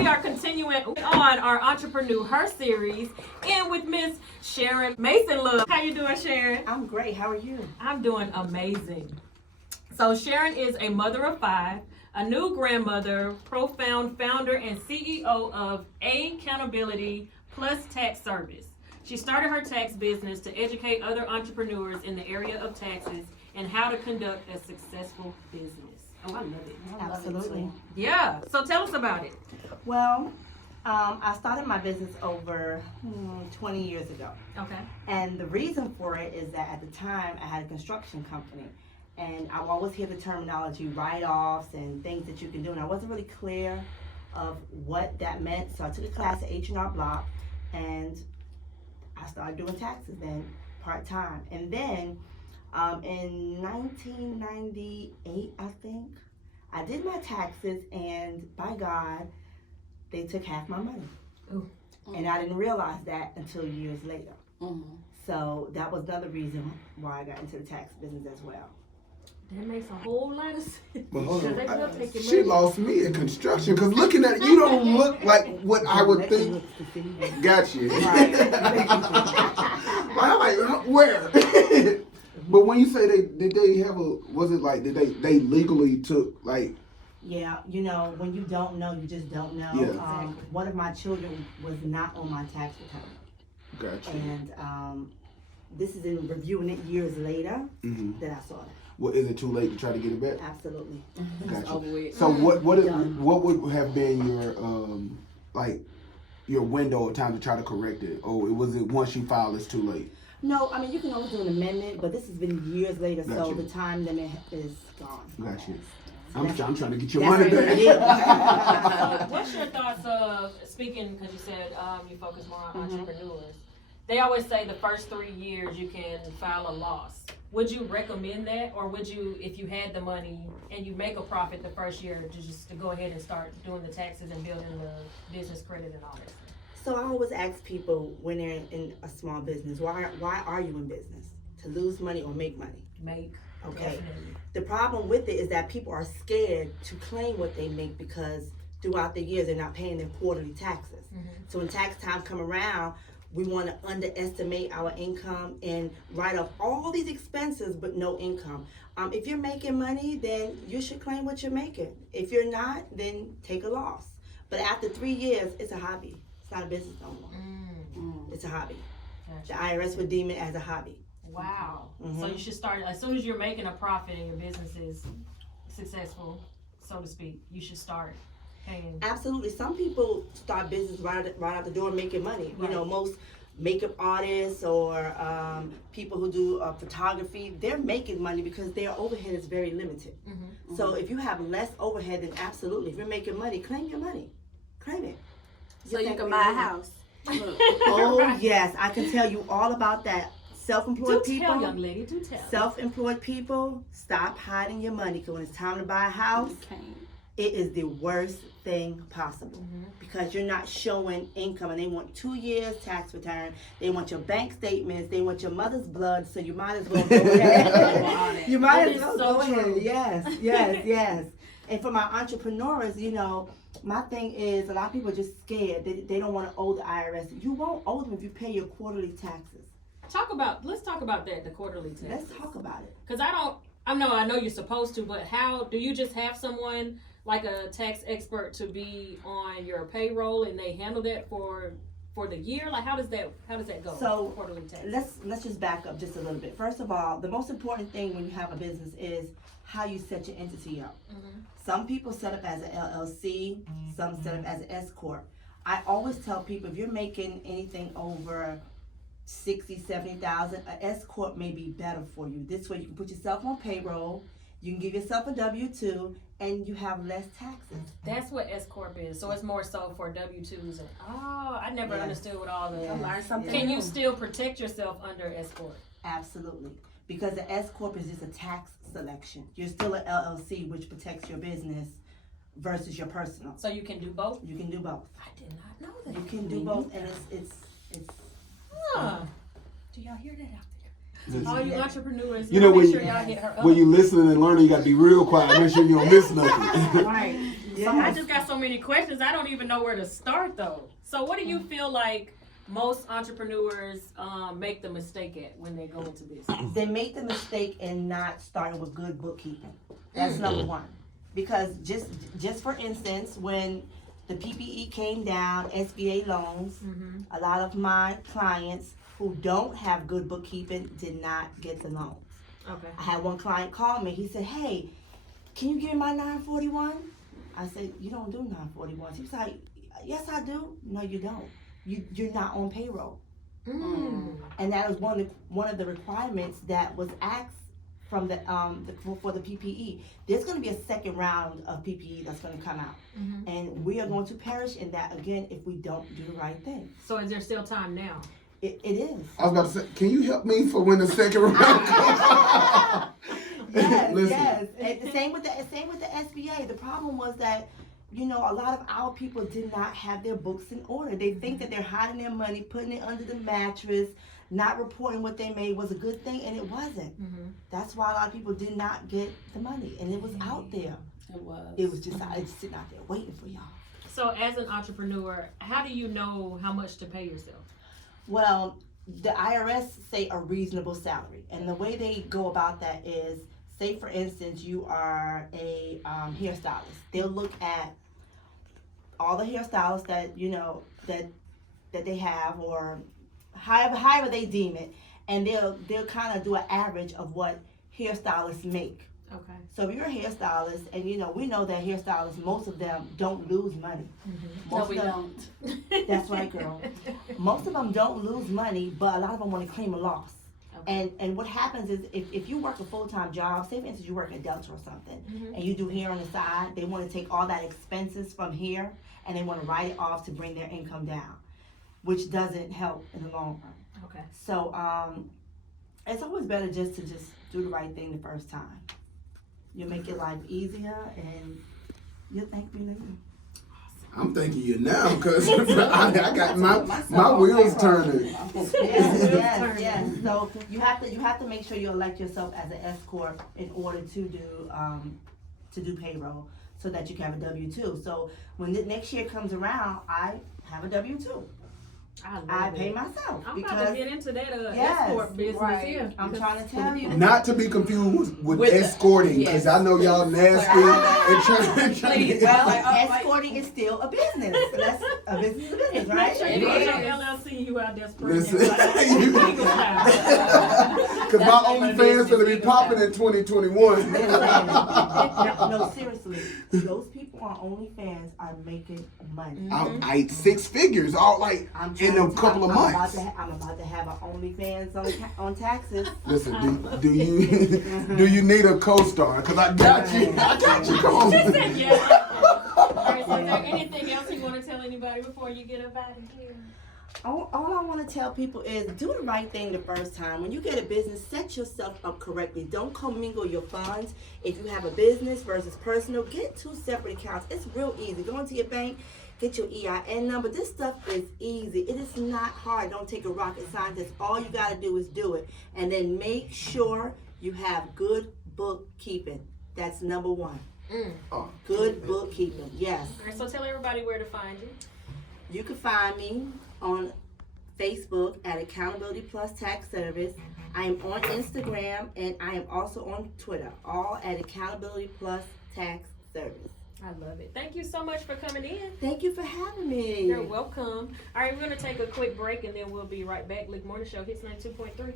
we are continuing on our EntrepreneuHER series, and with Miss Sharon Thomas-Love. How you doing, Sharon? I'm great. How are you? I'm doing amazing. So Sharon is a mother of 5, a new grandmother, profound founder and CEO of Accountability Plus Tax Service. She started her tax business to educate other entrepreneurs in the area of taxes and how to conduct a successful business. Oh, I love it. Absolutely. Yeah. So tell us about it. Well, I started my business over 20 years ago. Okay. And the reason for it is that at the time I had a construction company. And I always hear the terminology write-offs and things that you can do. And I wasn't really clear of what that meant. So I took a class at H&R Block and I started doing taxes then part-time. And then in 1998, I think, I did my taxes, and by God, they took half my money. Ooh. And I didn't realize that until years later. Mm-hmm. So that was another reason why I got into the tax business as well. That makes a whole lot of sense. But hold on, They will take your she money. lost me in construction because looking at you don't look like what I would think. Got you. I'm like, where? But when you say did they have a? Was it like did they legally took like? Yeah, you know, when you don't know, you just don't know. Yeah. One of my children was not on my tax return. Gotcha. And this is in reviewing it years later that I saw that. Well, is it too late to try to get it back? Absolutely. Gotcha. So what would have been your like your window of time to try to correct it, or was it once you file it's too late? No, I mean, you can always do an amendment, but this has been years later, so Gotcha. the time limit is gone. Gotcha. I'm trying to get your That's money what it back. is. What's your thoughts of, speaking, because you said you focus more on entrepreneurs. They always say the first 3 years you can file a loss. Would you recommend that, or would you, if you had the money and you make a profit the first year, to go ahead and start doing the taxes and building the business credit and all that? So I always ask people when they're in a small business, why are you in business? To lose money or make money? Make. Okay. Definitely. The problem with it is that people are scared to claim what they make because throughout the years they're not paying their quarterly taxes. So when tax time come around, we want to underestimate our income and write off all these expenses but no income. If you're making money, then you should claim what you're making. If you're not, then take a loss. But after 3 years, it's a hobby. It's not a business no more. It's a hobby. Gotcha. The IRS would deem it as a hobby. Wow. So you should start, as soon as you're making a profit and your business is successful, so to speak, you should start paying. Absolutely. Some people start business right out the door making money. Right. You know, most makeup artists or people who do photography, they're making money because their overhead is very limited. So if you have less overhead, then absolutely. If you're making money, claim your money. Claim it. So you can buy a house. Oh, yes. I can tell you all about that. Self-employed Do people, tell, young lady, do tell. self-employed people, stop hiding your money because when it's time to buy a house, it is the worst thing possible because you're not showing income and they want 2 years tax return. They want your bank statements. They want your mother's blood. So you might as well go ahead. You might That as is well so go ahead. true. Yes. And for my entrepreneurs, you know, my thing is a lot of people are just scared. They don't want to owe the IRS. You won't owe them if you pay your quarterly taxes. Let's talk about that, the quarterly taxes. Let's talk about it. Because I know you're supposed to, but how, do you just have someone like a tax expert to be on your payroll and they handle that for the year? Like how does that go? So quarterly taxes. let's just back up just a little bit. First of all, the most important thing when you have a business is how you set your entity up. Some people set up as an LLC, some set up as an S corp. I always tell people if you're making anything over 60, 70,000, a S corp may be better for you. This way you can put yourself on payroll, you can give yourself a W-2, and you have less taxes. That's what S corp is. So it's more so for W-2s. And I never understood what all the. Yes. Learn something. Can you still protect yourself under S corp? Absolutely. Because the S corp is just a tax selection. You're still an LLC, which protects your business versus your personal. So you can do both. You can do both. I did not know that. You can do both, and it's Huh. Do y'all hear that out there? All you entrepreneurs, You know, make when sure you- y'all hit her up. When you listening and learning, you gotta be real quiet. Make sure you don't miss nothing. Right. So I just got so many questions. I don't even know where to start though. So what do you feel like most entrepreneurs make the mistake at when they go into business? They make the mistake in not starting with good bookkeeping. That's number one. Because just for instance, when the PPE came down, SBA loans, a lot of my clients who don't have good bookkeeping did not get the loans. Okay. I had one client call me. He said, "Hey, can you give me my 941?" I said, "You don't do 941s." He was like, "Yes, I do." "No, you don't. You're not on payroll." And that was one of the requirements that was asked from for the PPE. There's going to be a second round of PPE that's going to come out, and we are going to perish in that again if we don't do the right thing. So is there still time now? It is. I was about to say, can you help me for when the second round comes? Yes, Listen. yes. And the same with the SBA. The problem was that, you know, a lot of our people did not have their books in order. They think that they're hiding their money, putting it under the mattress, not reporting what they made was a good thing, and it wasn't. That's why a lot of people did not get the money, and it was out there. It was just it's sitting out there waiting for y'all. So as an entrepreneur, how do you know how much to pay yourself? Well, the IRS say a reasonable salary, and the way they go about that is, say for instance, you are a hairstylist. They'll look at all the hairstylists that you know that they have, or however they deem it, and they'll kind of do an average of what hairstylists make. Okay. So if you're a hairstylist, and you know we know that hairstylists, most of them don't lose money. No, we don't. That's right, girl. Most of them don't lose money, but a lot of them want to claim a loss. Okay. And what happens is if you work a full-time job, say for instance you work at Delta or something, and you do hair on the side, they want to take all that expenses from here and they want to write it off to bring their income down, which doesn't help in the long run. Okay. So it's always better just to do the right thing the first time. You'll make your life easier and you'll thank me later. I'm thanking you now because I got my wheels turning. Yes. So you have to make sure you elect yourself as an S corp in order to do payroll, so that you can have a W-2. So when the next year comes around, I have a W-2. I pay myself. I'm because about to get into that Yes, escort business right. here. I'm trying to tell you. Not to be confused with With the- escorting, because I know y'all nasty and trying Please. to. Well, Escorting is still a business. That's a business is a business, Make right? sure It you put is. your LLC, you out there spreading Listen, it. because my OnlyFans gonna be popping in 2021. No, seriously. Those people on OnlyFans are making money. I 6 figures, all like I'm in a couple of months. I'm about to have an OnlyFans on taxes. Listen, do you need a co-star? Because I got you. I got you. Come on. She said yes. All right, so is there anything else you want to tell anybody before you get up out of here? All I want to tell people is do the right thing the first time. When you get a business, set yourself up correctly. Don't commingle your funds. If you have a business versus personal, get 2 separate accounts. It's real easy. Go into your bank, get your EIN number. This stuff is easy. It is not hard. Don't take a rocket scientist. All you got to do is do it. And then make sure you have good bookkeeping. That's number 1. Good bookkeeping, yes. All right, so tell everybody where to find you. You can find me on Facebook at Accountability Plus Tax Service. I am on Instagram and I am also on Twitter, all at Accountability Plus Tax Service. I love it. Thank you so much for coming in. Thank you for having me. You're welcome. All right, we're going to take a quick break and then we'll be right back. Lick Morning Show, Hits 92.3.